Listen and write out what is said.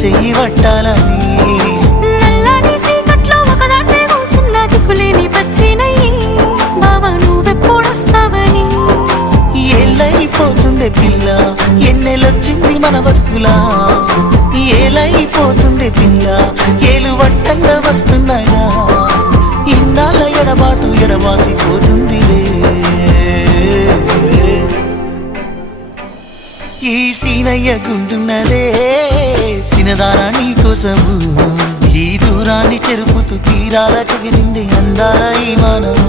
చెయ్యి పట్టాలని నల్లని సీకట్లో ఒకదాన్నే కూసున్న దిక్కులేని పచ్చినయ్యి బావా నువ్వెప్పుడొస్తావని ఏళ్ళైపోతుంది పిల్ల ఎన్నెలొచ్చింది మన బతుకులా ఏలైపోతుంది పిల్ల ఏలు వట్టంగా వస్తున్నాయా ఇన్నాళ్ళ ఎడబాటు ఎడవాసిపోతుందిలే ఈ సీనయ్య గుంటున్నదే సినదారా నీ కోసము ఈ దూరాన్ని చెరుపుతూ తీరాల తెగిరింది అందాల ఈ మానవు